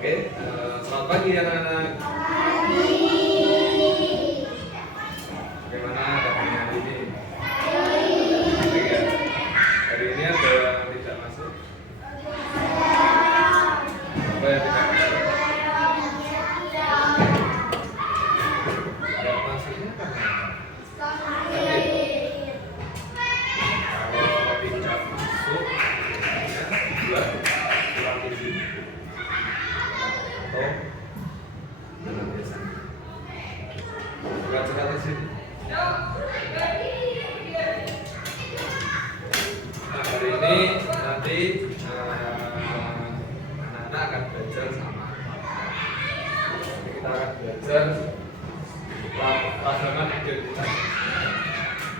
Oke, selamat pagi anak-anak. Bagaimana kabarnya hari ini? Baik ya. Hari ini ada yang tidak masuk? Apa yang tidak masuk? Tidak masuknya karena sakit. Kalau tidak masuk, ya, buat kurang izin atau dalam biasanya. Surat-surat izin. Nah, hari ini nanti anak-anak akan belajar sama. Jadi kita akan belajar ragaman identitas.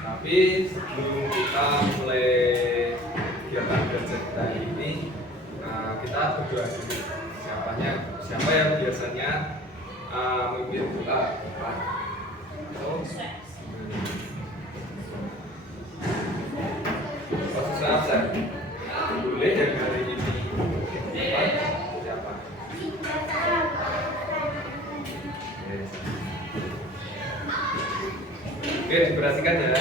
Tapi sebelum kita mulai kegiatan belajar kita ini, kita berdoa dulu. Siapa yang biasanya memimpin doa? Susah absen. Boleh dari hari ini. Siapa? Yes. Oke, diperhatikan ya.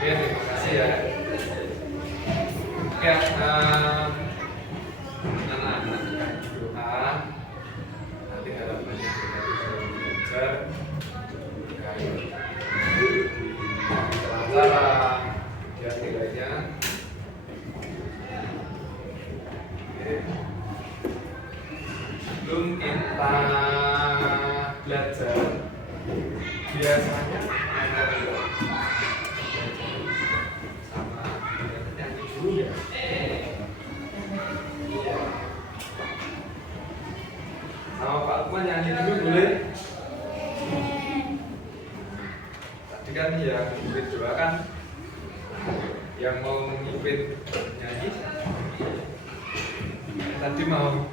Oke, terima kasih ya. Oke, anak-anak doa. Nanti harapannya kita bisa belajar lancar dan nilainya. Sebelum kita belajar, biasanya sama nyanyi dulu ya. Sama Pak Lukman nyanyi dulu boleh? Tadi kan yang memimpin doa kan, yang mau memimpin nyanyi tadi mau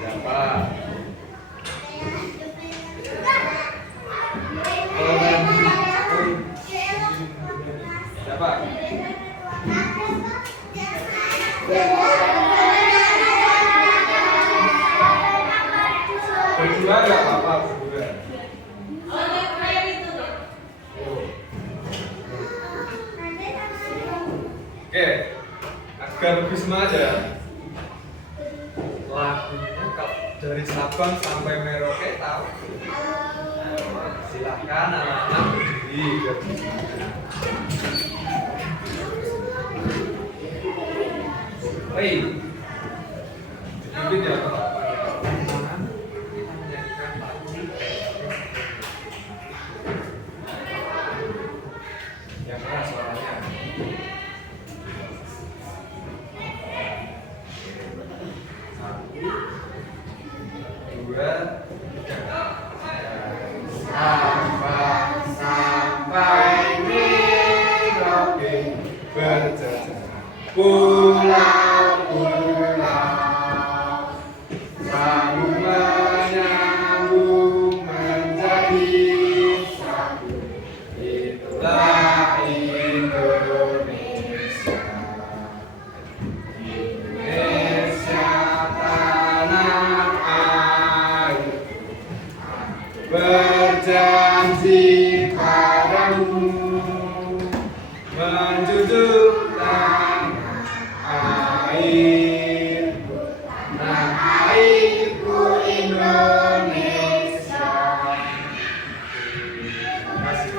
siapa? Siapa? Berdua nggak apa-apa berdua. Oke, agar lebih semangat ya. Lagunya kalau dari Sabang sampai Merauke tahu. Silahkan anak-anak berdiri biar semangat. Baik, dipimpin ya Pak. Kita menyanyikan lagu yang keras suaranya. Satu, dua, tiga. Sampai Merauke berjejak pulau-pulau, sambung menyambung menjadi satu. Itulah Indonesia. Indonesia tanah air, berjanji padamu menjunjung tanah airku, tanah airku Indonesia. Terima kasih.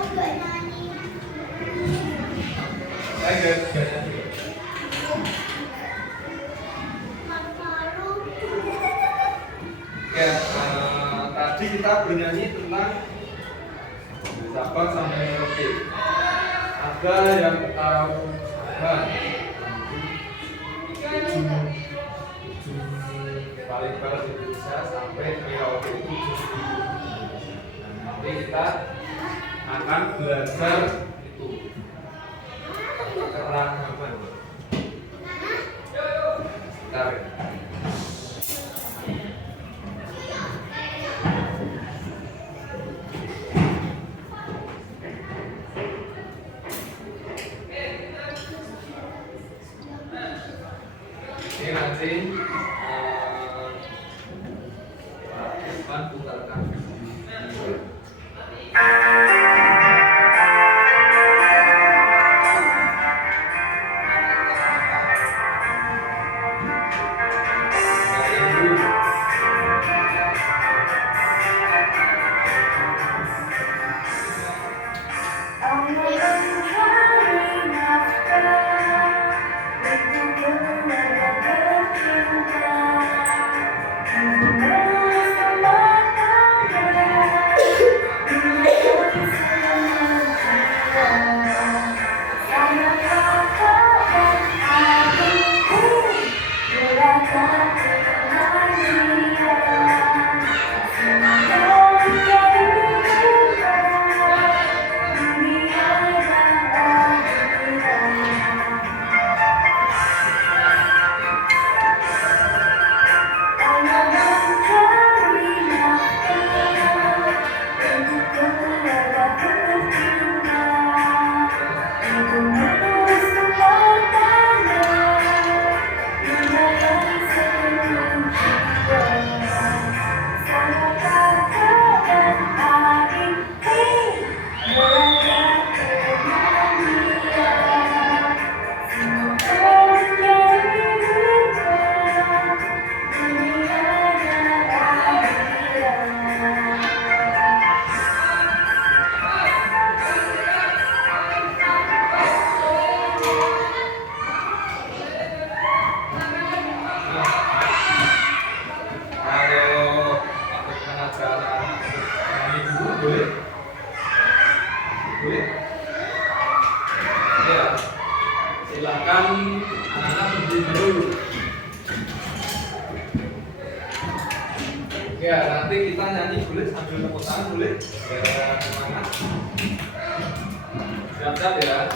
Lanjut. Oke, tadi kita bernyanyi tentang Sabang sampai Merauke. Ada yang tahu Sabang? paling itu bisa sampai periode itu 7.000. Nanti kita akan belajar itu keragaman. Bentar ya. Ini nanti depan putar kaki. Boleh? Ya, silakan anak-anak berdiri dulu. Ya, nanti kita nyanyi boleh sambil tepuk tangan boleh? Biar semangat. Siap-siap ya.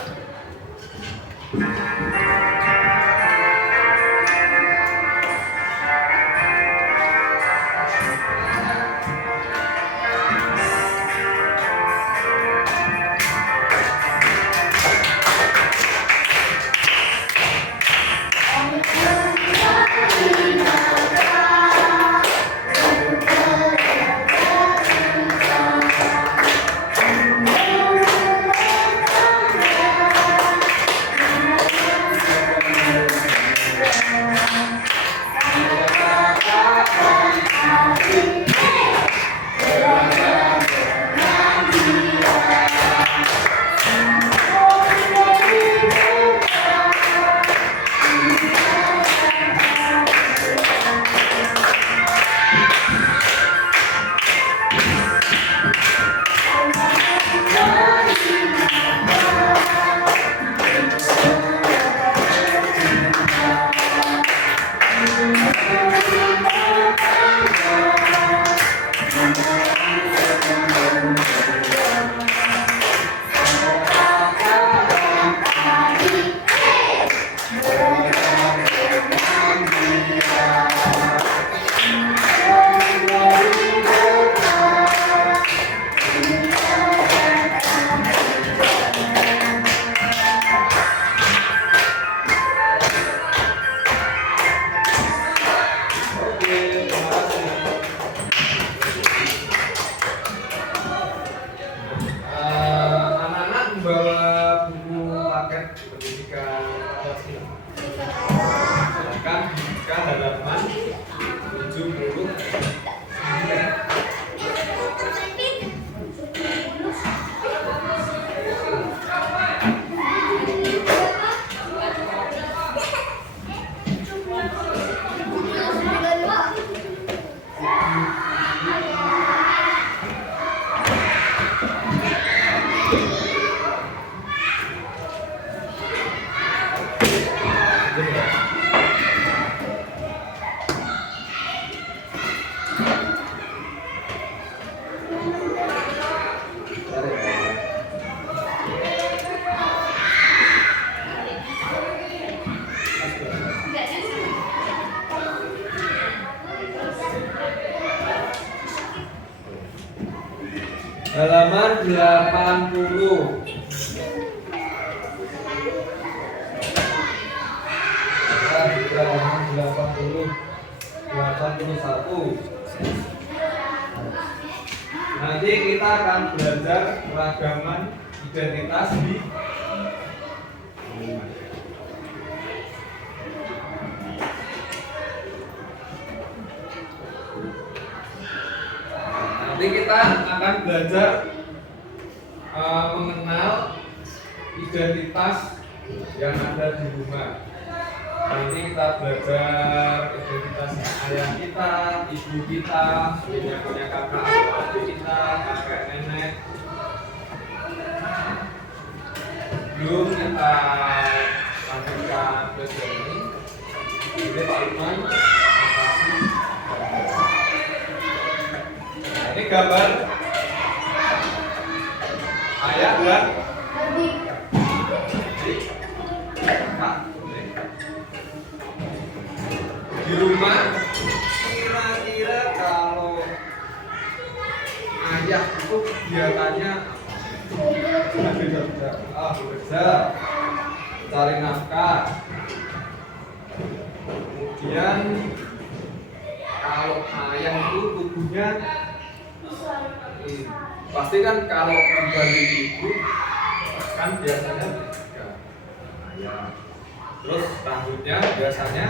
Halaman 80. Halaman 81. Nanti kita akan belajar keragaman identitas di nanti kita akan belajar mengenal identitas yang ada di rumah. Nanti kita belajar identitas ayah kita, ibu kita, punya kakak atau adik kita, kakek nenek. Belum kita lanjutkan belajar ini. Ini Pak Iman. Nah, ini gambar ayah dan kakak. Di rumah kira-kira kalau ayah itu kegiatannya bekerja, cari nafkah. Kemudian kalau ayah itu tubuhnya pasti kan kalau dibanding ibu kan biasanya ayah. Terus rambutnya biasanya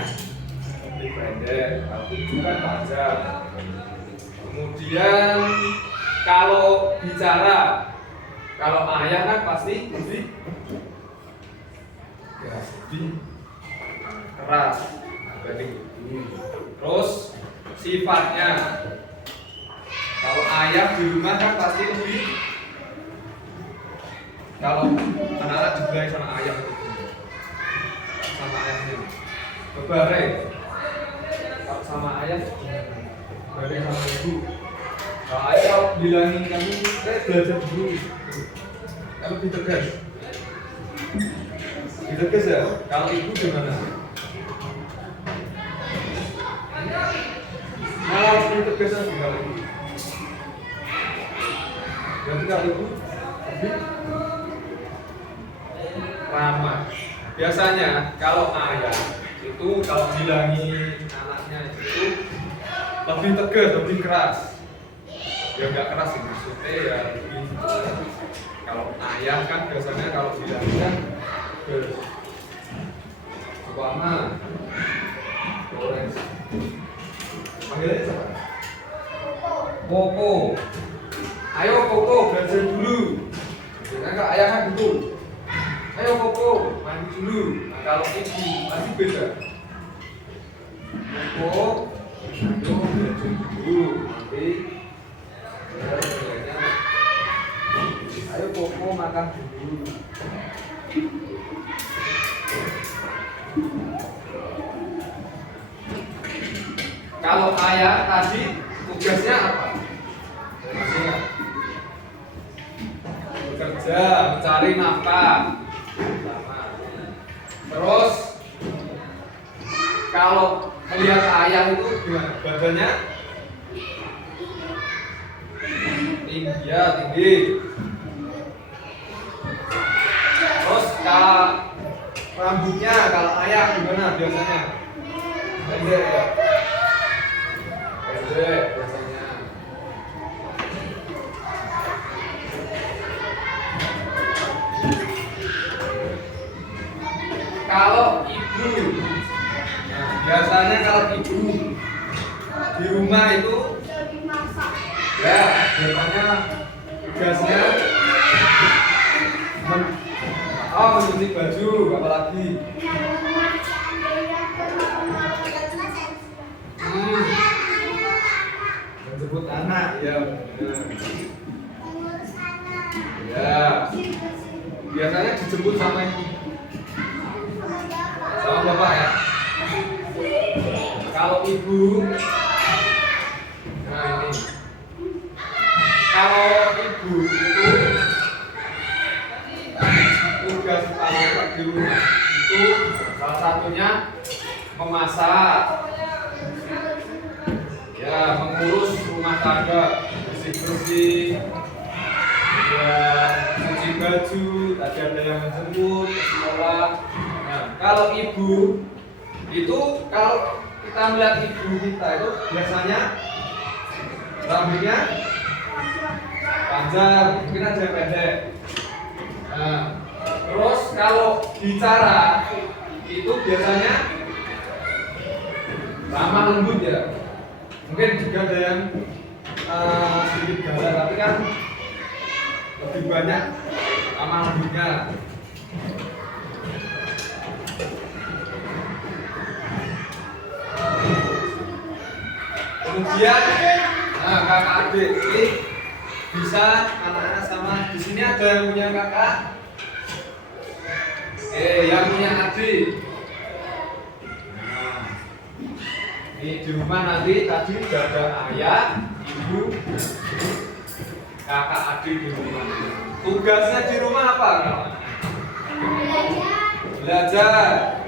lebih pendek, kalau ibu kan panjang. Kemudian kalau bicara, kalau ayah kan pasti lebih keras dibanding ibu. Terus sifatnya, kalau ayah di rumah kan pasti lebih, kalau anak-anak dibilang sama ayah sama ayahnya bebareng. Sama ayah, bareng sama ibu. Kalau ayah bilangin kamu, saya belajar dulu. Kamu lebih tegas. Lebih tegas ya? Kalau ibu gimana? Kalau lebih tegas lagi kalau ibu. Berarti kalau ibu lebih ramah. Biasanya kalau ayah itu kalau bilangin anaknya itu lebih tegas, lebih keras. Ya nggak keras sih maksudnya, ya lebih. Kalau ayah kan biasanya kalau bilangnya warna orange. Panggilnya siapa? Koko. Ayo Koko belajar dulu. Karena ayah kan gitu. Ayo Koko mandi dulu. Nah, kalau ibu masih beda. Koko, ayo belajar dulu. Nanti ayo Koko makan dulu. Kalau ayah tadi tugasnya apa? Masih bekerja, mencari nafkah. Terus kalau melihat ayah itu gimana? Badannya tinggi, ya tinggi. Terus kalau rambutnya, kalau ayah gimana biasanya? Pendek ya? Pendek biasanya. Kalau ibu, nah, biasanya kalau ibu di rumah itu ya biasanya tugasnya mencuci baju, apalagi menjemput anak, ya benar. Ya biasanya dijemput sama ibu, sama bapak ya. Kalau ibu, nah ini, kalau ibu itu tugas utama di rumah itu salah satunya memasak, ya mengurus rumah tangga, bersih-bersih, cuci baju, tadi ada yang menjemput ke sekolah. Nah, kalau ibu itu, kalau kita melihat ibu kita itu biasanya rambutnya panjang, mungkin ada yang pendek. Nah, terus kalau bicara itu biasanya ramah lembut ya. Mungkin juga ada yang sedikit gala, tapi kan lebih banyak ramah lembutnya. Kemudian, nah kakak adik ini bisa anak-anak sama. Di sini ada yang punya kakak, yang punya adik. Nah, ini di rumah nanti tadi sudah ada ayah, ibu, kakak adik di rumah. Tugasnya di rumah apa? Belajar.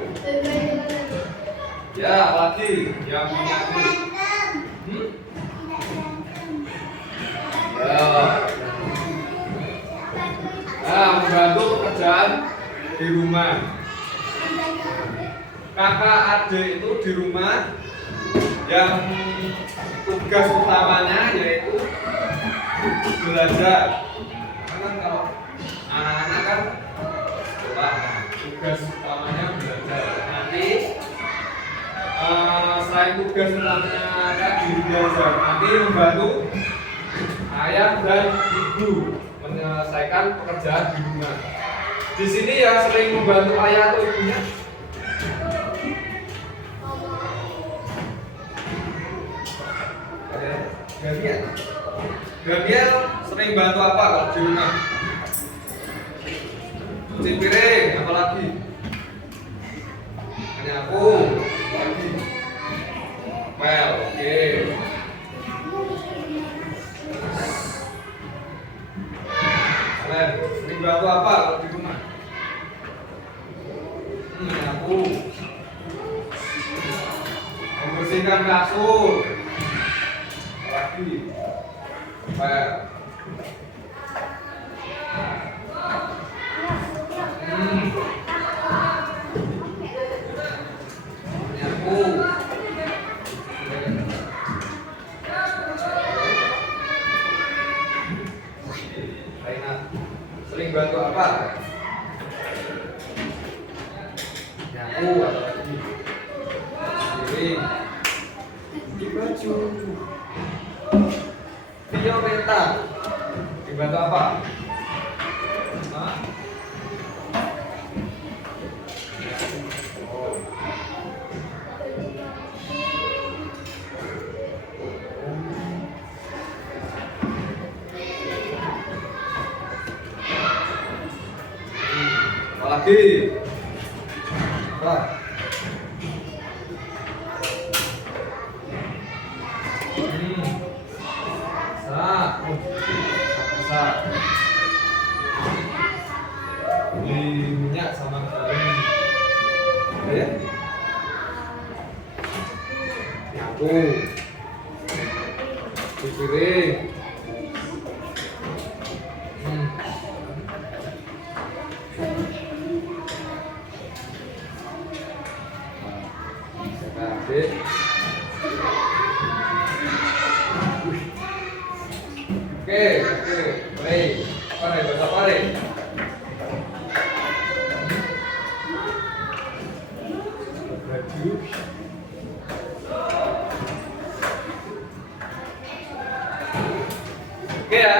Ya, apalagi yang punya adik. Nah, membantu pekerjaan di rumah. Kakak adik itu di rumah yang tugas utamanya yaitu belajar. Karena kalau anak-anak kan sekolah, tugas utamanya belajar. Nanti selain tugas utamanya Kak Diri belajar, nanti membantu ayah dan ibu menyelesaikan pekerjaan di rumah. Di sini yang sering membantu ayah atau ibunya? Daniel. Daniel sering bantu apa kalau di rumah? Cuci piring, apa lagi? Nyapu, lagi. Well, oke. Kalian sering bantu apa kalau di rumah? Nyapu, membersihkan kasur, lagi. Well. Nyapu. Sering bantu apa? Nyapu atau lagi? Piring, cuci baju. Violeta dibantu apa? Hah? Oh. Apalagi? Apa? Masak. Beli minyak sama garam. Ya? Nyapu. Cuci piring. Adik. Oke, baik. Pare, bahasa pare. Baju. Oke ya.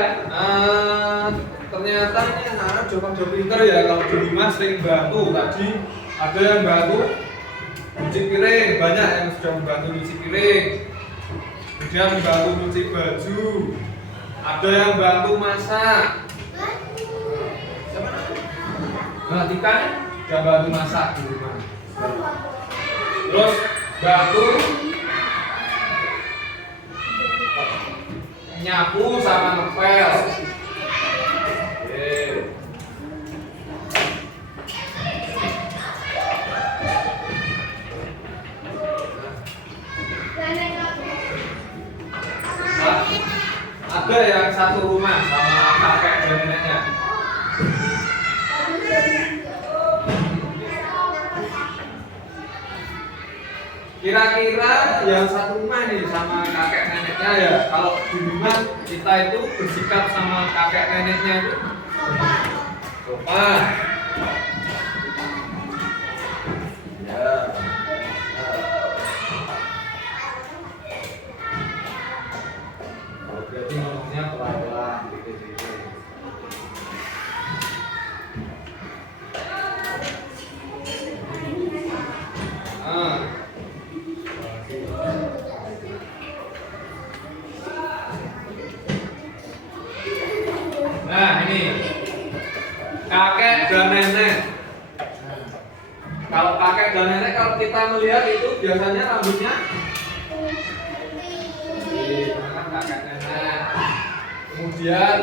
Ternyata ini anak-anak coba-coba pinter ya kalau di rumah sering bantu. Tadi ada yang bantu nyuci piring, banyak yang sudah membantu nyuci piring. Kemudian membantu nyuci baju. Ada yang bantu masak. Nah, Tika sudah bantu masak di rumah. Terus bantu nyapu sama ngepel. ada yang satu rumah sama kakek dan neneknya. Kira-kira yang satu rumah nih sama kakek neneknya ya. Kalau di rumah kita itu bersikap sama kakek neneknya itu sopan. Ya. Kalau berarti ngomongnya pelan-pelan gitu. Nah ini kakek dan nenek. Kalau kakek dan nenek, kalau kita melihat itu biasanya rambutnya kakek nenek. Kemudian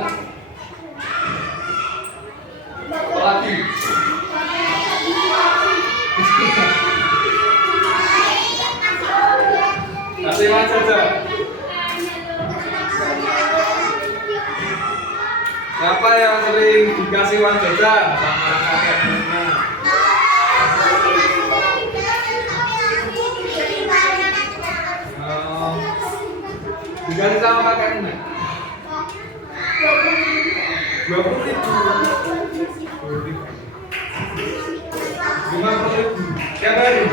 apa lagi? Kasih uang jajan. Siapa yang sering dikasih uang jajan sama kakek neneknya? Dikasih sama kakek nenek? 20.000. 50.000 tiap hari.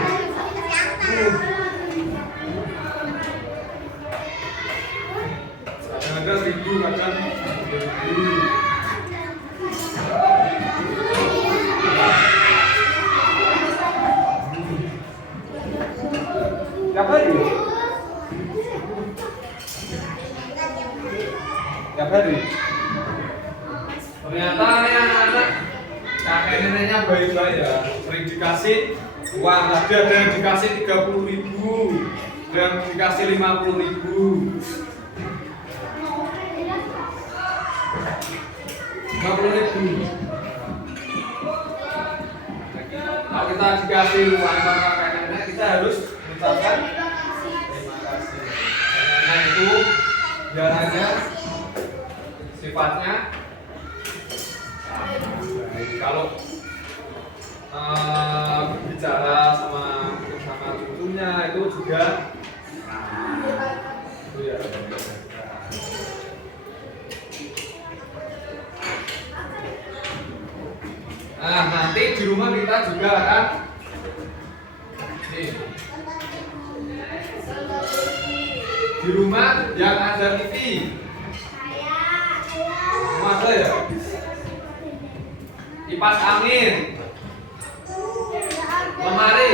Ada 1.000 kadang 2.000. Tiap hari. Tiap hari. Ternyata ini anak-anak kakek neneknya baik-baik ya. Sering dikasih uang. Tadi ada yang dikasih 30.000, dan dikasih 50.000. 50.000. Kalau kita dikasih uang sama kakek nenek, kita harus mengucapkan terima kasih. Karena itu jalannya sifatnya baik. Kalau bicara sama cucunya itu juga itu ya. Nah, nanti di rumah kita juga akan nih, di rumah yang ada TV. Semua ada ya? Kipas angin, lemari,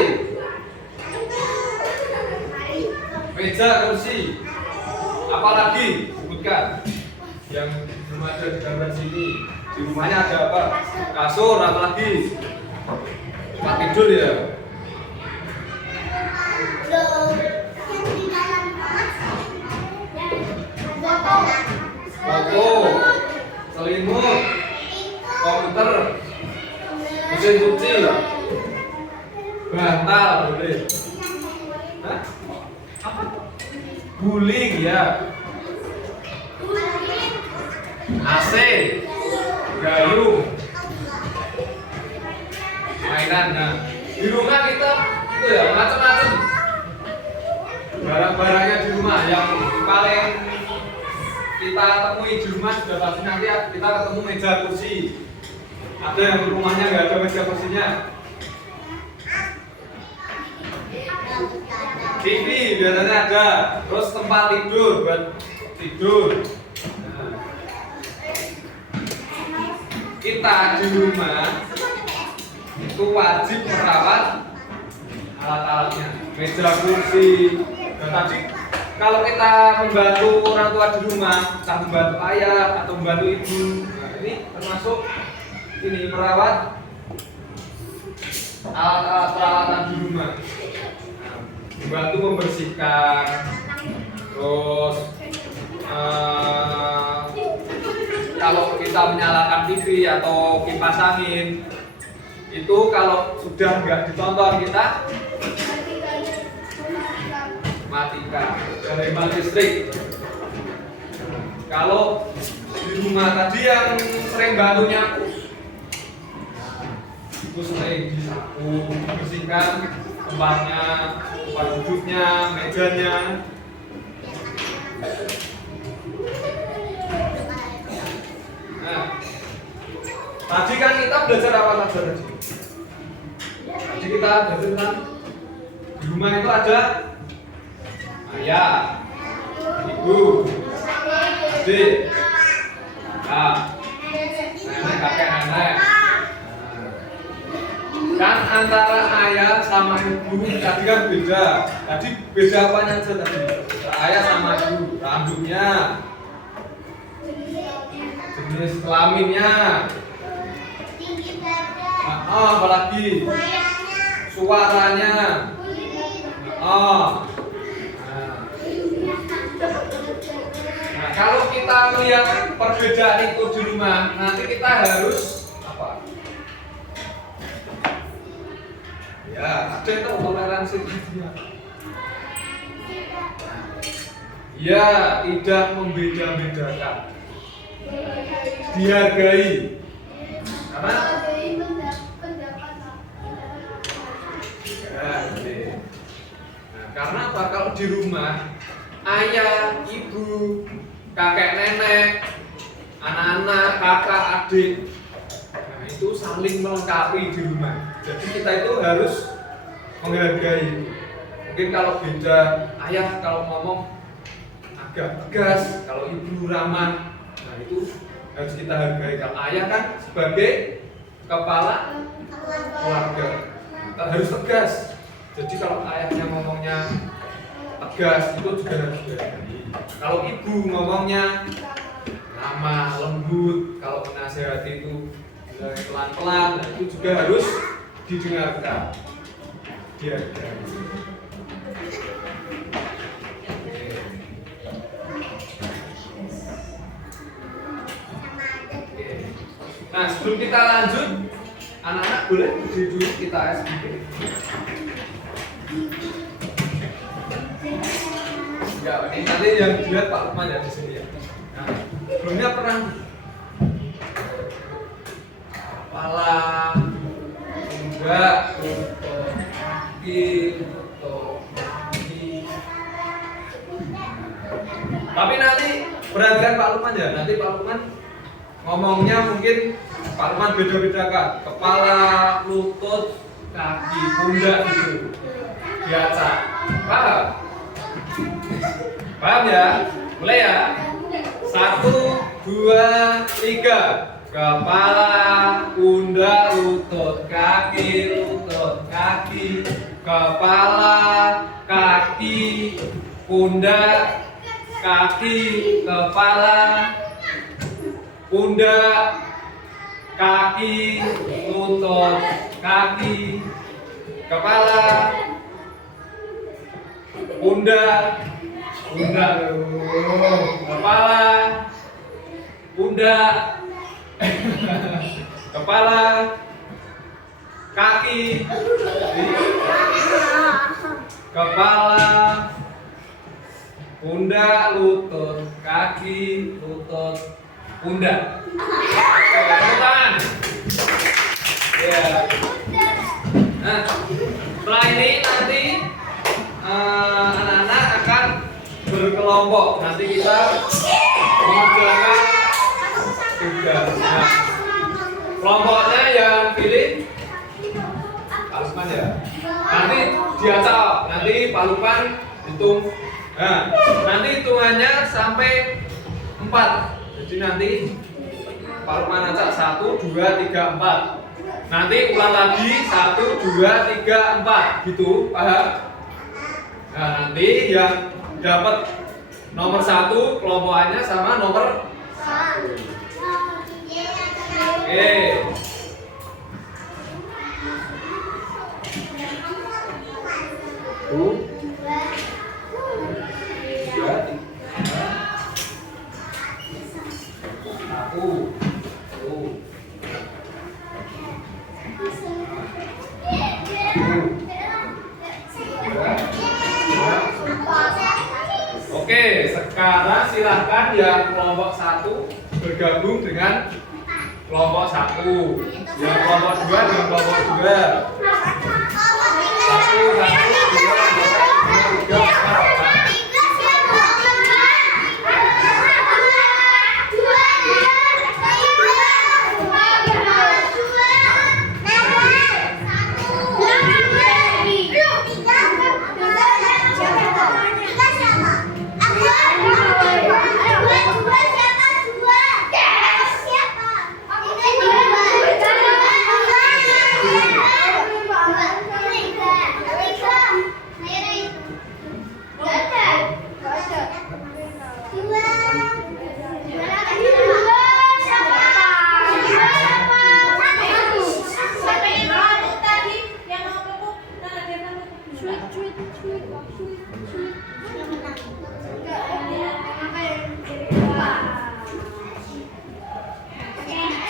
meja, kursi. Apalagi sebutkan yang belum ada di gambar sini. Di rumahnya ada apa? Kasur, apalagi tempat tidur ya. Foto, selimut, komputer, mesin cuci, bantal boleh. Hah? Apa? Guling ya. AC, gayung, mainan. Nah, di rumah kita itu ya macam-macam barang-barangnya di rumah. Yang paling kita temui di rumah sudah pasti nanti kita ketemu meja kursi. Ada yang rumahnya nggak ada meja kursinya? TV biasanya ada. Terus tempat tidur buat tidur. Kita di rumah itu wajib merawat alat-alatnya, meja kursi. Dan tadi kalau kita membantu orang tua di rumah, entah membantu ayah atau membantu ibu, nah ini termasuk ini merawat alat-alat perawatan di rumah. Nah, membantu membersihkan, terus kalau kita menyalakan TV atau kipas angin itu kalau sudah nggak ditonton kita matikan, hemat listrik. kalau di rumah tadi yang sering bantunya itu sering disapu, bersihkan tempatnya, tempat duduknya, mejanya. Nah, tadi kan kita belajar apa saja tadi? Tadi kita belajar tentang di rumah itu ada ayah, ibu, adik, nenek, kakek, nenek. Kan antara ayah sama ibu tadi kan beda. Tadi beda apanya aja tadi? Ayah sama ibu, rambutnya, jenis kelaminnya, apalagi suaranya. Nah, kalau kita melihat perbedaan itu di rumah, nanti kita harus apa? Ya, ada itu toleransi dia. Ya, tidak membeda-bedakan. Dihargai. Karena karena apa? Kalau di rumah ayah, ibu, kakek, nenek, anak-anak, kakak, adik, nah itu saling melengkapi di rumah. Jadi kita itu harus menghargai. Mungkin kalau beda, ayah kalau ngomong agak tegas, kalau ibu ramah, nah itu harus kita hargai. Kalau ayah kan sebagai kepala keluarga, kita harus tegas. Jadi kalau ayahnya ngomongnya tegas, itu juga harus dihargai. Kalau ibu ngomongnya ramah, lembut, kalau menasehati itu pelan-pelan, itu juga harus didengarkan, dihargai. Nah, sebelum kita lanjut, anak-anak boleh berdiri dulu, kita SBK. Ya, ini nanti yang dilihat Pak Lukman ya di sini ya. Nah, sebelumnya pernah kepala, enggak, kaki, tapi nanti perhatikan Pak Lukman ya. Nanti Pak Lukman ngomongnya mungkin Pak Lukman beda-bedakan. Kepala, lutut, kaki, pundak itu diacak. Paham? Paham ya? Mulai ya. 1, 2, 3. Kepala, pundak, lutut, kaki, kepala, kaki, pundak, kaki, kepala, pundak, kaki, lutut, kaki, kepala, pundak, kepala, pundak, kepala, kaki, kepala, pundak, lutut, kaki, lutut, pundak. Tepuk tangan. Ya. Nah, setelah ini nanti anak-anak akan berkelompok. Nanti kita mengerjakan tugas. Nah, kelompoknya yang pilih Pak Lukman ya. Nanti diacak. Nanti Pak Lukman hitung. Nah, nanti hitungannya sampai 4. Jadi nanti Pak Lukman acak 1, 2, 3, 4. Nanti ulang lagi 1, 2, 3, 4. Gitu, paham? Nah, nanti yang dapat nomor 1 kelompokannya sama nomor 1. Oke. Oke, sekarang Sekarang silahkan yang kelompok 1 bergabung dengan kelompok 1. Yang kelompok 2 dengan kelompok 2. 1, 2, 3, 4.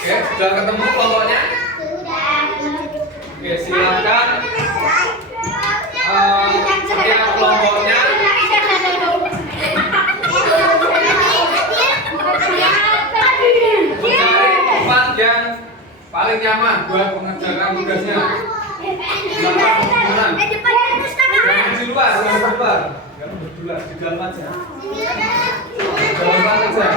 Oke, sudah ketemu kelompoknya? Oke, silakan setiap kelompoknya mencari tempat yang paling nyaman buat mengerjakan tugasnya. Jangan di luar, jangan berdua, di dalam aja. Di dalam aja.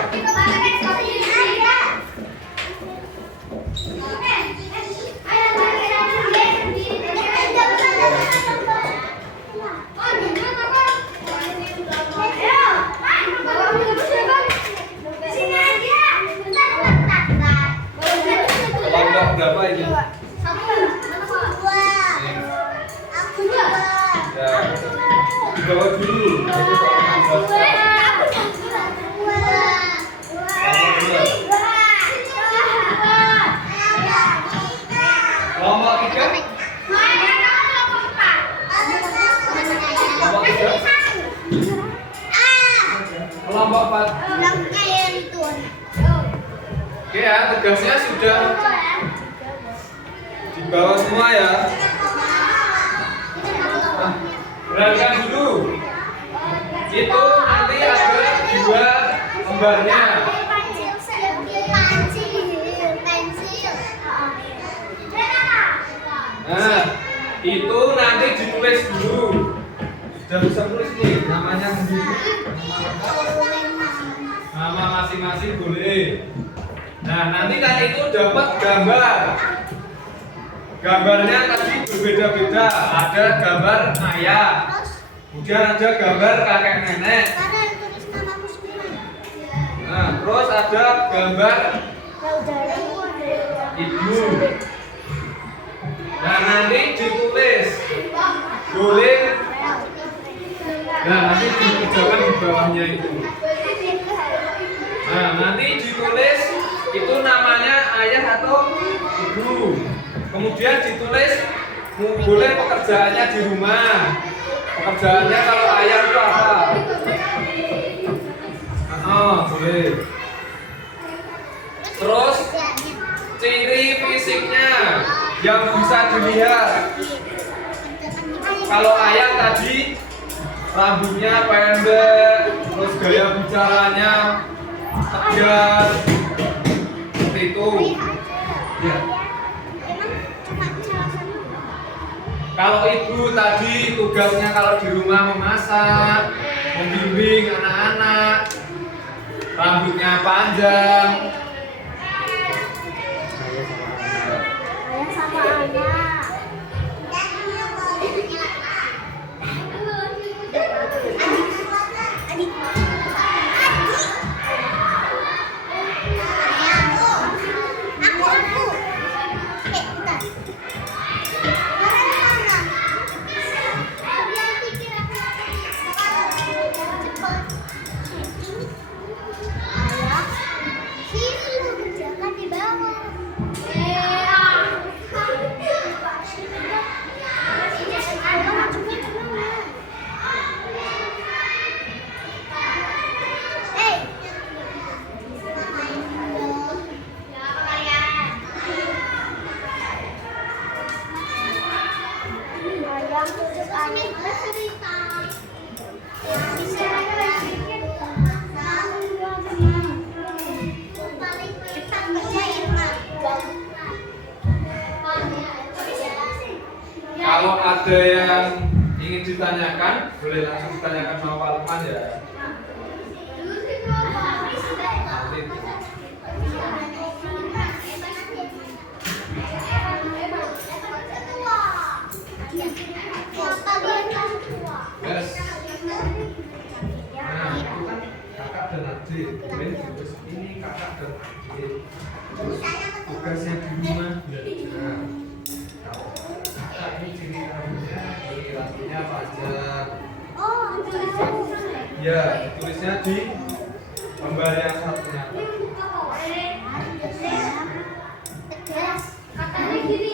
Kelompok berapa ini? Ya, dibawa dulu. Kelompok 3. Kelompok 4. Oke ya, tugasnya sudah dibawa semua ya. Perhatikan dulu. Itu nanti ada 2 lembarnya. Nah, itu nanti ditulis dulu. Sudah bisa tulis nih namanya sendiri. Nama masing-masing boleh. Nah, nanti kan itu dapat gambar. Gambarnya tadi berbeda-beda. Ada gambar ayah, kemudian ada gambar kakek nenek. Nah, terus ada gambar ibu. Nah, nanti ditulis boleh. Nah, nanti dikerjakan di bawahnya itu. Nah, nanti ditulis itu namanya ayah atau ibu. Kemudian ditulis boleh pekerjaannya di rumah. Pekerjaannya kalau ayah itu apa? Boleh. Terus ciri fisiknya yang bisa dilihat. Kalau ayah tadi rambutnya pendek, terus gaya bicaranya tegas, seperti itu. Ya. Kalau ibu tadi tugasnya kalau di rumah memasak, membimbing anak-anak, rambutnya panjang. Ayah, ada yang ingin ditanyakan, boleh langsung ditanyakan sama Pak Lukman ya. Nanti. Yes. Nah, itu kan kakak dan adik. Terus ini kakak dan adik. Tugasnya di rumah belajar. Kalau kakak ini ciri rambutnya, ciri rambutnya apa aja? Ya, tulisnya di lembar yang satunya. Katanya gini.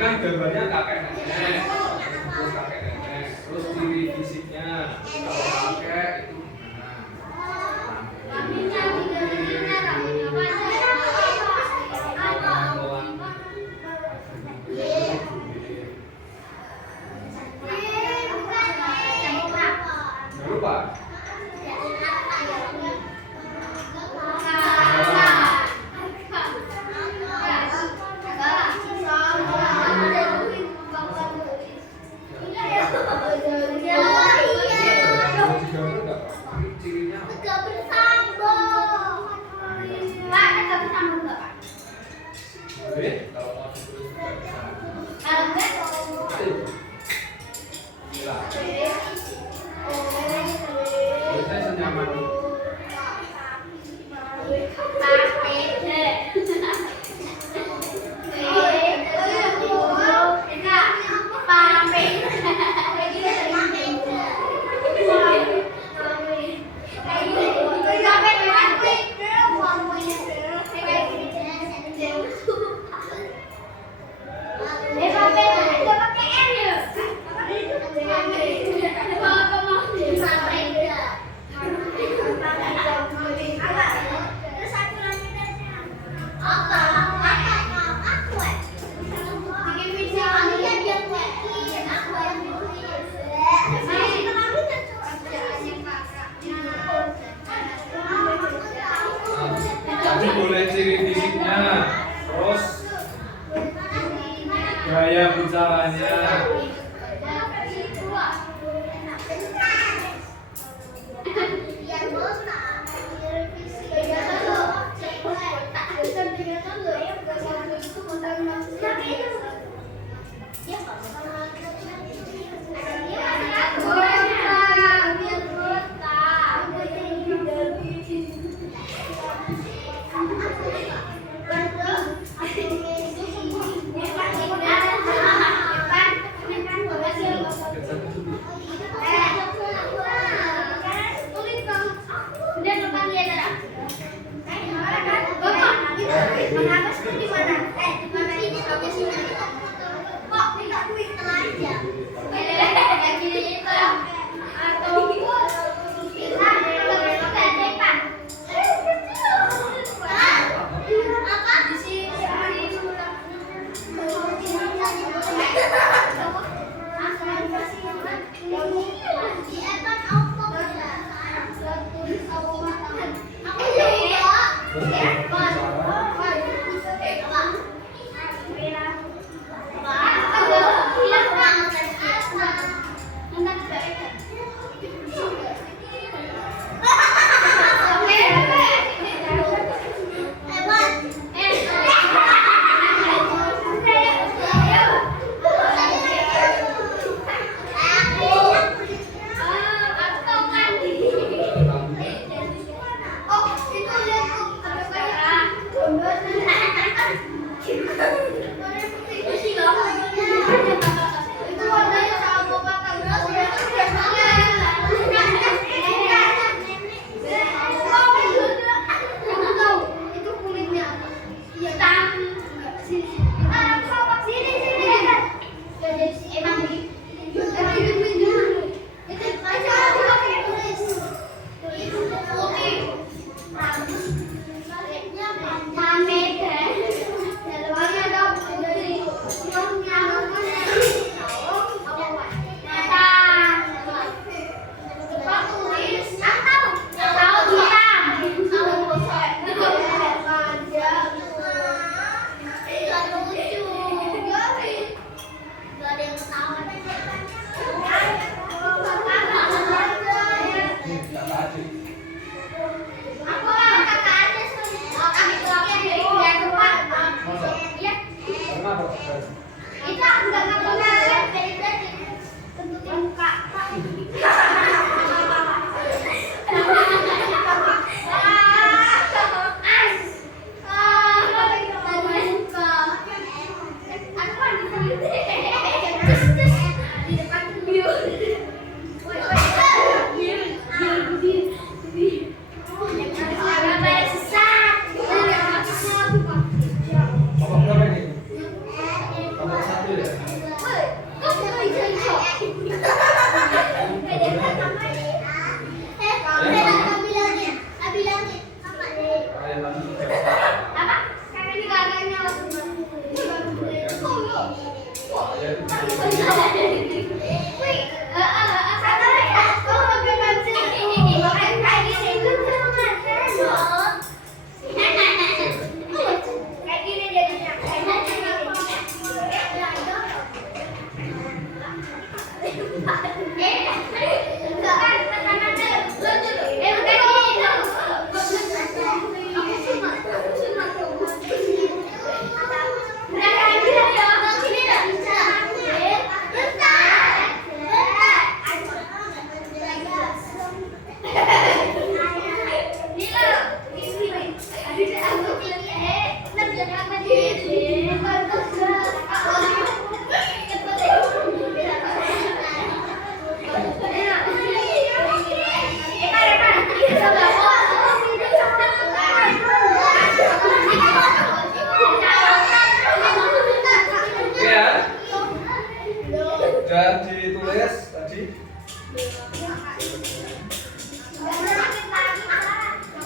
Kan gambarnya kakek nenek, terus kakek nenek, terus ciri fisiknya kalau kakek itu lupa. Tadi boleh ciri fisiknya, terus gaya bicaranya.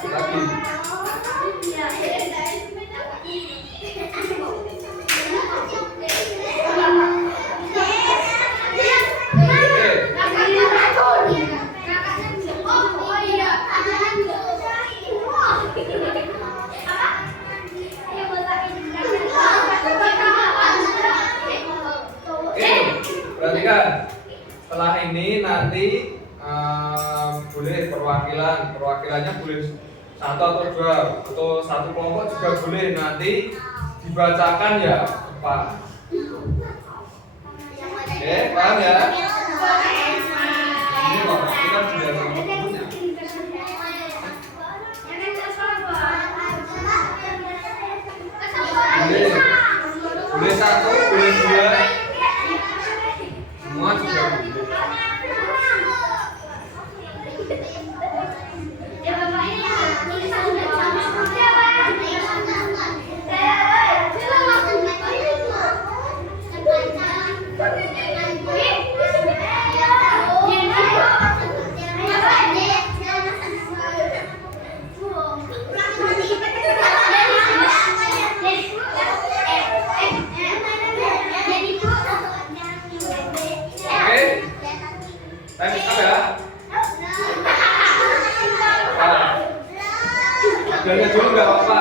Lagi. Perhatikan, setelah ini nanti boleh perwakilannya boleh satu atau dua atau satu kelompok juga boleh, nanti dibacakan ya depan. Oke, paham ya? Ini loh, kita sudah punya. Boleh satu, boleh dua, semua juga boleh. Belajar dulu nggak apa-apa.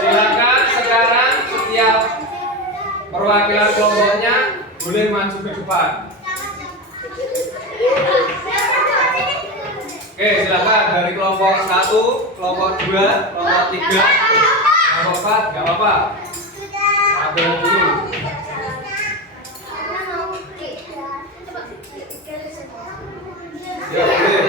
Silakan sekarang setiap perwakilan kelompoknya boleh maju ke depan. Oke, silakan dari kelompok 1, kelompok 2, kelompok 3, kelompok 4, nggak apa-apa. Ambil dulu. Ya, boleh.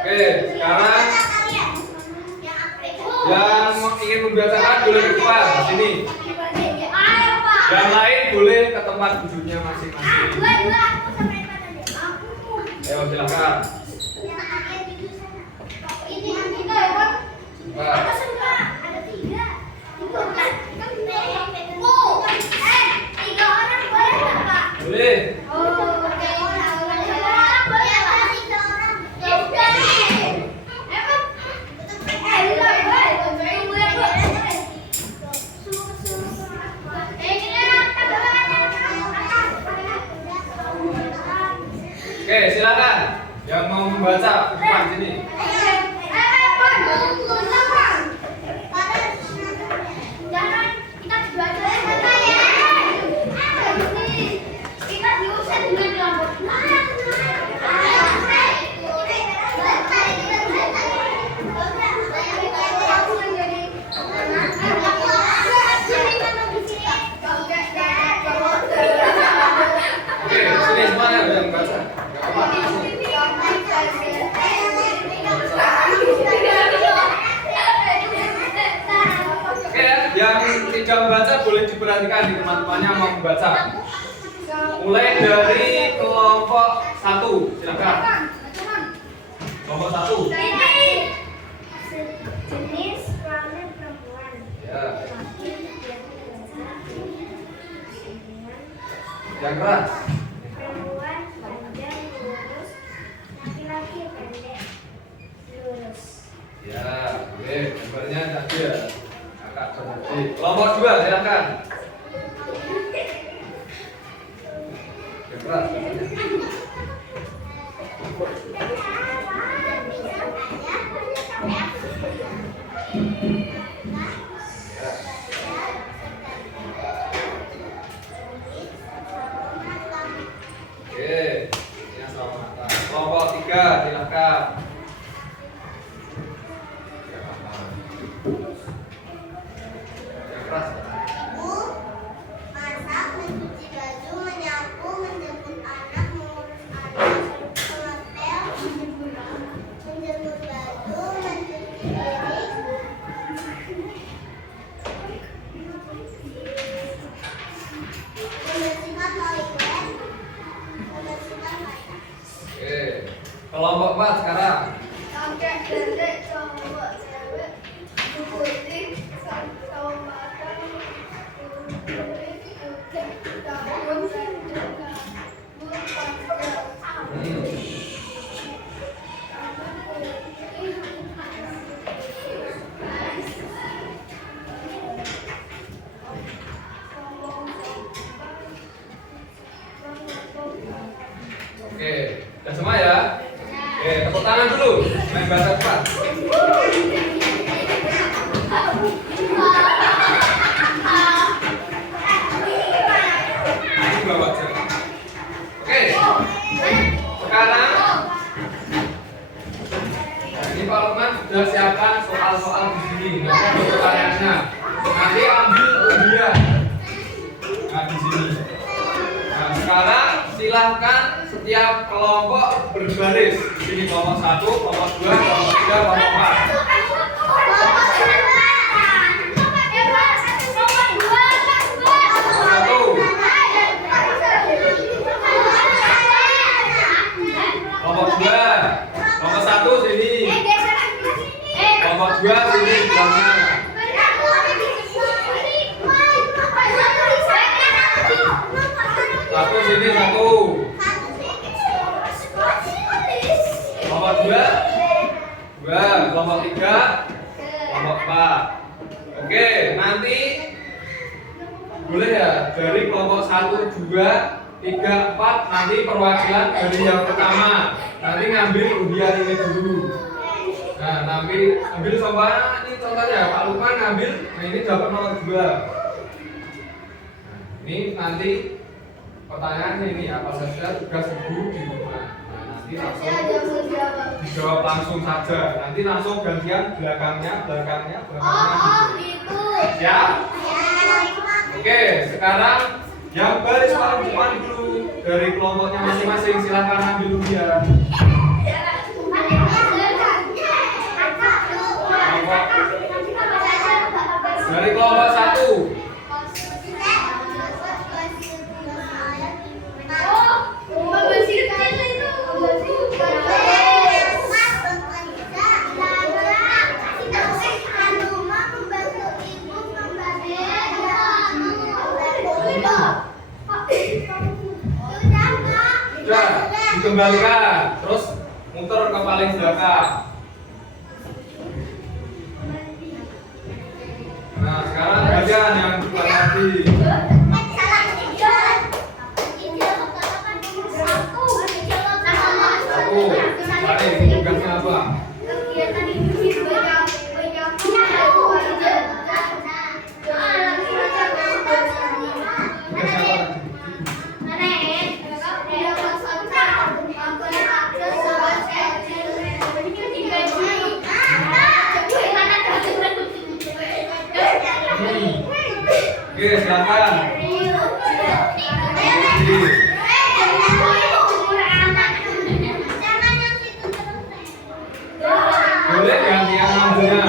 Oke, sekarang yang ingin membacakan boleh ke depan sini. Yang lain boleh ke tempat duduknya masing-masing. Ayo silakan. Boleh. Oke, silakan yang mau membaca depan sini. Oke, sini semuanya yang membaca. Oke, yang tidak membaca boleh diperhatikan di teman-temannya mau membaca. Mulai dari kelompok 1, silakan. Kelompok 1. Jenis kelamin perempuan. Ya. Yang keras. Perempuan panjang lurus, laki-laki pendek lurus. Ya, oke, gambarnya tadi ya. Kakak tadi. Kelompok 2, silakan. Yang keras. Oke, yang sama mata. Kelompok 3, silakan. Yang keras. Masak, mencuci baju, menyapu, menjemput anak, mengurus anak, mengepel, menjemur baju, mencuci piring, membersihkan toilet, membersihkan mainan. Oke, kelompok 4 sekarang. Kakek, dedek, cowok, cewek, putih, cowok Main bahasa cepat. Ini juga wajar. Oke. Sekarang ini Pak Lukman sudah siapkan soal-soal di sini. Nanti ada pertanyaannya. Nanti ambil undian. Nah di sini. Nah sekarang silahkan setiap kelompok berbaris. Di sini kelompok 1, kelompok 2, kelompok 3, kelompok 4. Kelompok 2, kelompok 1 sini. Kelompok 2 sini belakang. Satu sini satu. Kelompok 2, 2, kelompok 3, kelompok 4. Oke, nanti boleh ya dari kelompok 1, 2, 3, 4 nanti perwakilan dari yang pertama. Nanti ngambil undian ini dulu. Nah, nanti ambil coba ini contohnya Pak Lukman ngambil. Nah, ini dapat nomor 2. Nah, ini nanti pertanyaannya ini apa saja tugas ibu di rumah. Nah, nanti langsung dijawab langsung saja. Nanti langsung gantian belakangnya. Gitu. Siap? Oke, sekarang yang baris paling depan dulu dari kelompoknya masing-masing silahkan ambil undian. Dari kelompok 1. Sudah dikembalikan, terus muter ke paling belakang. Nah, sekarang bagian yang depan lagi. Satu, balik tugasnya apa? Oke, silakan. Boleh ganti yang ngambilnya.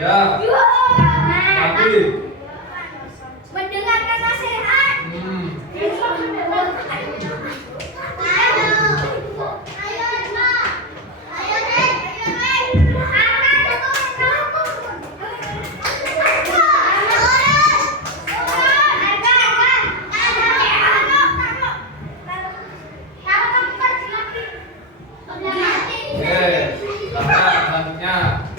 Ya. Tapi mendengarkan nasihat. Selanjutnya.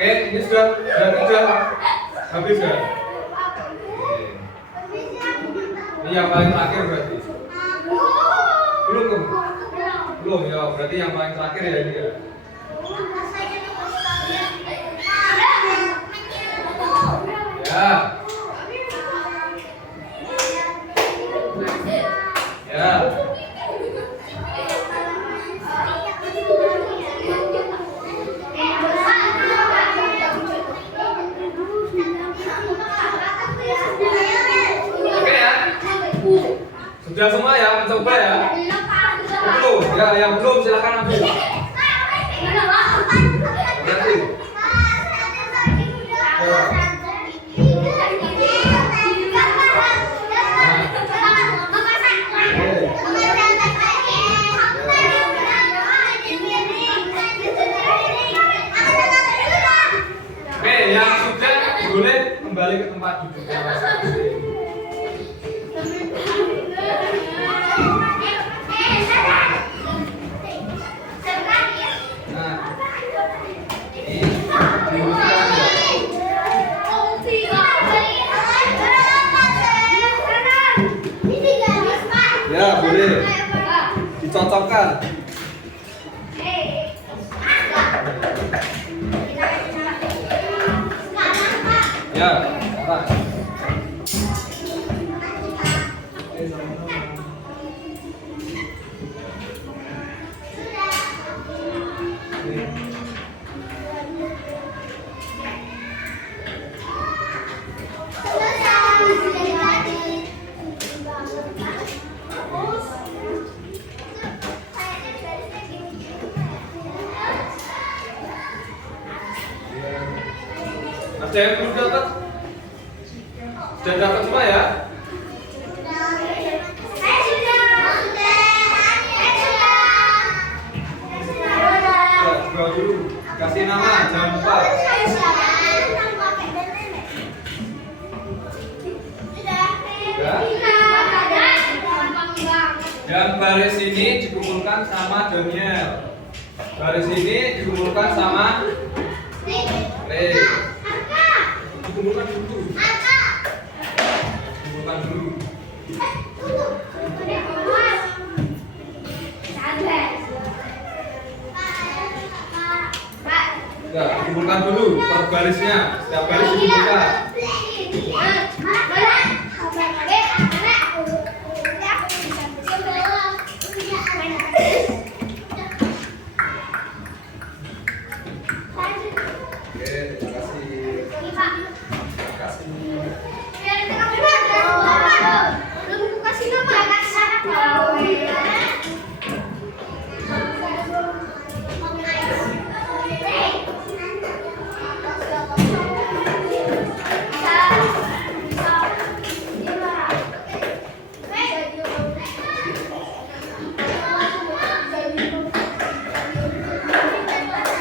Oke, ini sudah habis ya? Ini yang paling terakhir berarti. Belum ya, berarti yang paling terakhir ya ini ya. Ya. Sudah semua ya, mencoba ya. Ya, yang belum silakan ambil. Nanti. Oke, yang sudah boleh kembali ke tempat duduknya masing-masing. Nah, ini dibuka ya, boleh dicocokkan. Ya, sekarang. Ada yang belum dapat? Sudah dapat semua ya? Ya, coba dulu. Kasih nama, jangan lupa. Ya. Yang baris ini dikumpulkan sama Daniel. Baris ini dikumpulkan sama Ray. Dikumpulkan dulu. Dikumpulkan dulu. Ya, dikumpulkan dulu per barisnya. Setiap baris dikumpulkan. Oke, terima kasih. Terima kasih.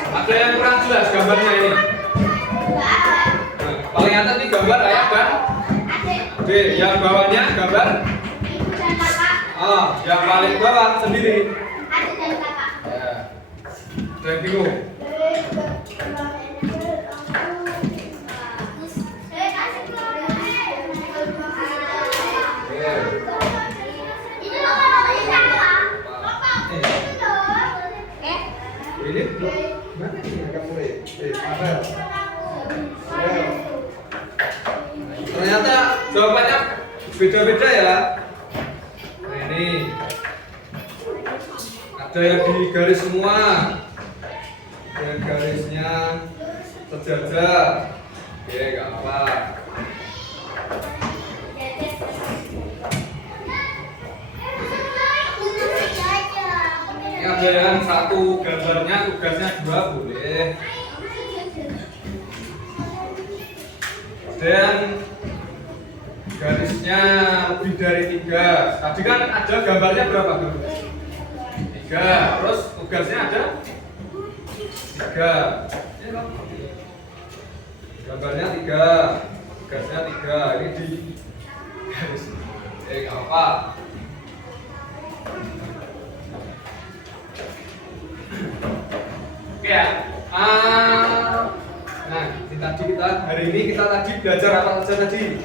Ada yang kurang jelas gambarnya ini. Nah, paling atas ini gambar ayah dan Oke, yang bawahnya gambar. Yang paling bawah sendiri. Ya. Ada yang bingung. Ini mana ini agak mulai? Apel. Ternyata jawabannya beda-beda ya. Nah, ini ada yang di garis semua, ada yang garisnya sejajar. Oke, nggak apa. Ini ada yang satu gambarnya tugasnya 2 boleh. Ada yang garisnya lebih dari 3. Tadi kan ada gambarnya berapa? 3. Terus tugasnya ada 3. Gambarnya 3. Tugasnya 3. Ini di garis. Nggak apa. Oke ya. Nah, hari ini kita tadi belajar apa saja tadi?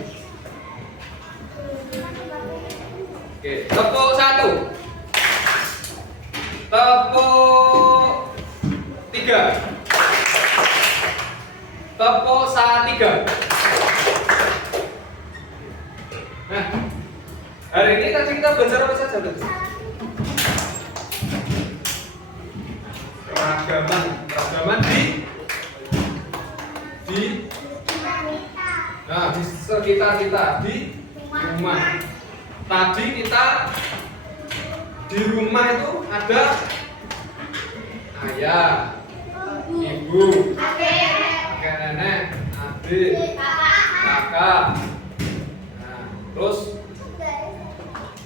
Oke, tepuk 1. Tepuk 3. Tepuk 3. Nah, hari ini tadi kita belajar apa saja tadi? Peragaman di sekitar kita di rumah. Tadi kita di rumah itu ada ayah, ibu, kakek nenek, adik, kakak. Nah, terus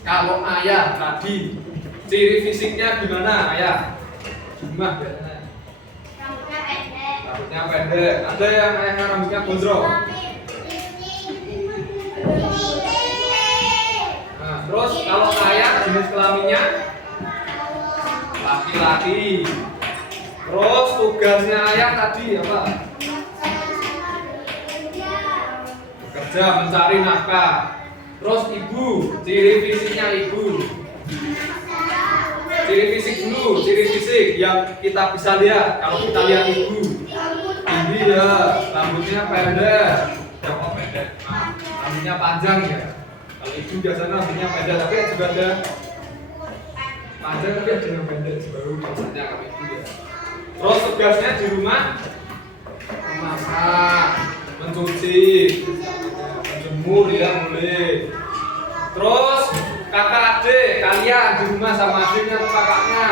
kalau ayah tadi ciri fisiknya gimana ayah? Rumah biasanya rambutnya pendek. Ada yang ayahnya rambutnya gondrong. Nah, terus kalau ayah jenis kelaminnya laki-laki. Terus tugasnya ayah tadi apa? Bekerja mencari nafkah. Terus ibu, ciri fisiknya ibu. Ciri fisik dulu, ciri fisik yang kita bisa lihat kalau kita lihat ibu. Ini ya, rambutnya pendek. Ya kok pendek? Nah, rambutnya panjang ya. Kalau ibu biasanya rambutnya pendek, tapi juga ada panjang tapi ada yang pendek baru biasanya kalau ibu ya. Terus tugasnya di rumah memasak, mencuci, menjemur ya boleh. Terus kakak adik kalian di rumah sama adiknya atau kakaknya.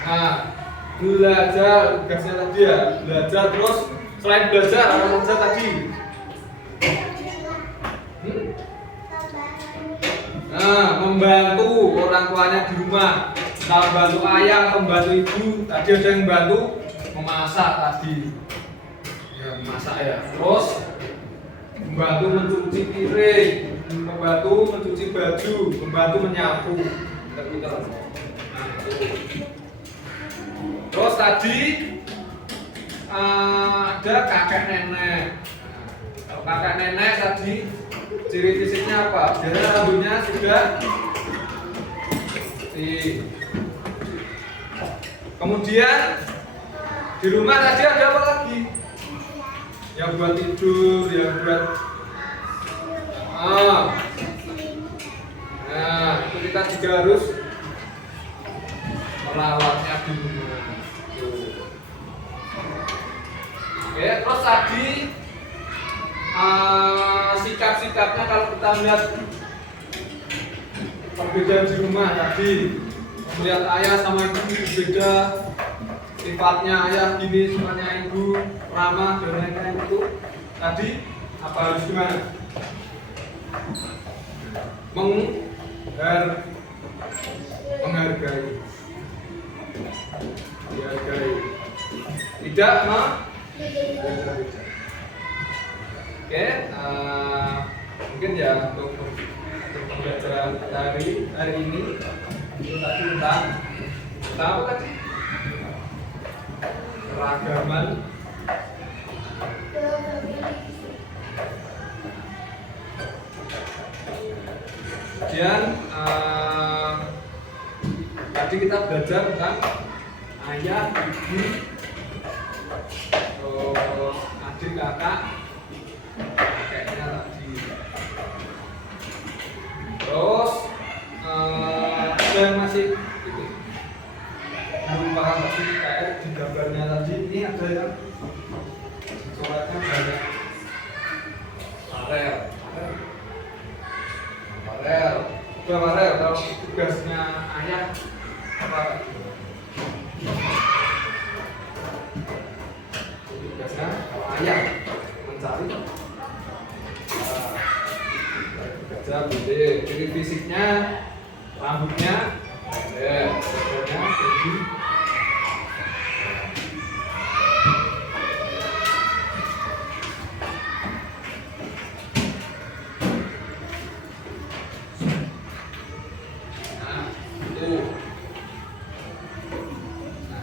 Nah, belajar tugasnya tadi ya, belajar terus selain belajar apa saja tadi? Nah, membantu orang tuanya di rumah. Kita membantu ayah, membantu ibu. Tadi ada yang membantu memasak tadi. Ya, memasak ya. Terus membantu mencuci piring, membantu mencuci baju, membantu menyapu. Nah, itu. Terus tadi ada kakek nenek. Kalau kakek nenek tadi ciri fisiknya apa? Biasanya rambutnya sudah kemudian di rumah tadi ada apa lagi? Yang buat tidur, yang buat nah itu kita juga harus merawatnya di rumah. Oke, terus tadi sikap-sikapnya kalau kita melihat perbedaan di rumah tadi, melihat ayah sama ibu berbeda, sifatnya ayah gini, sifatnya ibu ramah dan lain-lain itu tadi apa harus gimana? Menghargai, tidak Oke, mungkin ya untuk pembelajaran hari ini itu tadi tentang apa tadi? Keragaman. Kemudian tadi kita belajar tentang ayah, ibu, terus adik, kakak, kakeknya tadi. Terus ada yang masih itu belum paham tadi kayak di gambarnya tadi ini ada yang coraknya banyak Marel kalau tugasnya ayah apa? Tugasnya kalau ayah mencari kerja bude, ciri fisiknya rambutnya pendek, badannya tinggi.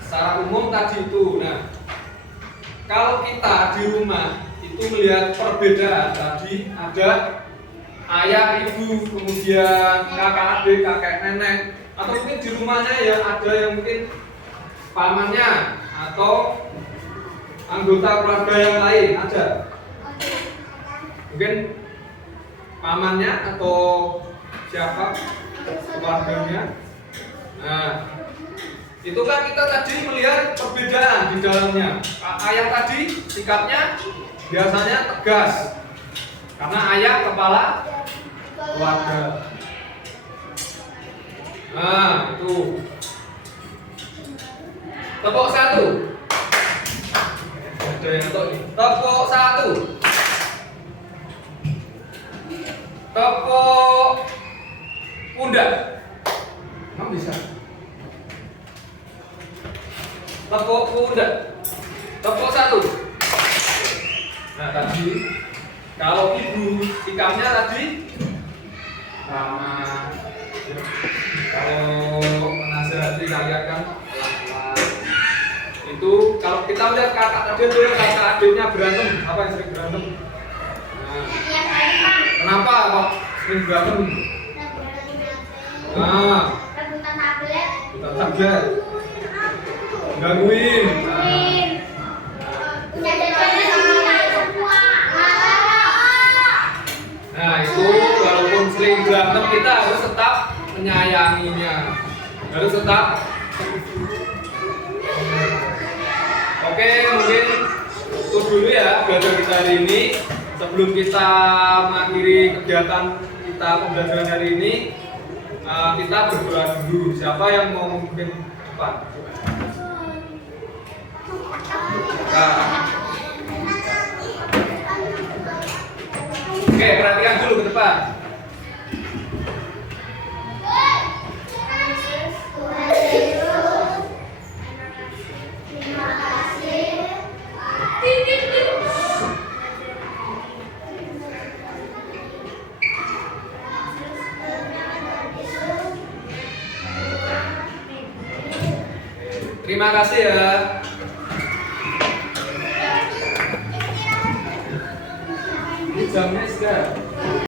Secara umum tadi itu. Nah, kalau kita di rumah itu melihat perbedaan tadi ada ayah, ibu, kemudian kakak adik, kakek nenek, atau mungkin di rumahnya ya ada yang mungkin pamannya atau anggota keluarga yang lain ada. Mungkin pamannya atau siapa keluarganya. Nah, itu kan kita tadi melihat perbedaan di dalamnya. Ayah tadi sikapnya biasanya tegas karena ayah kepala keluarga. Nah, itu. Tepuk satu. Ada yang ngetok nih. Tepuk satu. Tepuk pundak. Emang bisa? Tepuk pundak. Tepuk satu. Nah, tadi kalau ibu ikamnya tadi sama. Kalau menasehati kalian kan pelan-pelan. Itu kalau kita lihat kakak tadi tuh kakak adiknya berantem, apa yang sering berantem? Nah, kenapa kok sering berantem? Nah, Rebutan tablet. kita tablet, gangguin. Punya jajanan semua. Nah, itu walaupun sering berantem kita harus tetap menyayanginya, harus tetap. Oke, mungkin itu dulu ya belajar kita hari ini. Sebelum kita mengakhiri kegiatan kita pembelajaran hari ini, kita berdoa dulu. Siapa yang mau memimpin depan? Nah. Oke, perhatikan dulu ke depan. Terima kasih. Terima kasih ya. Ini jamnya sudah.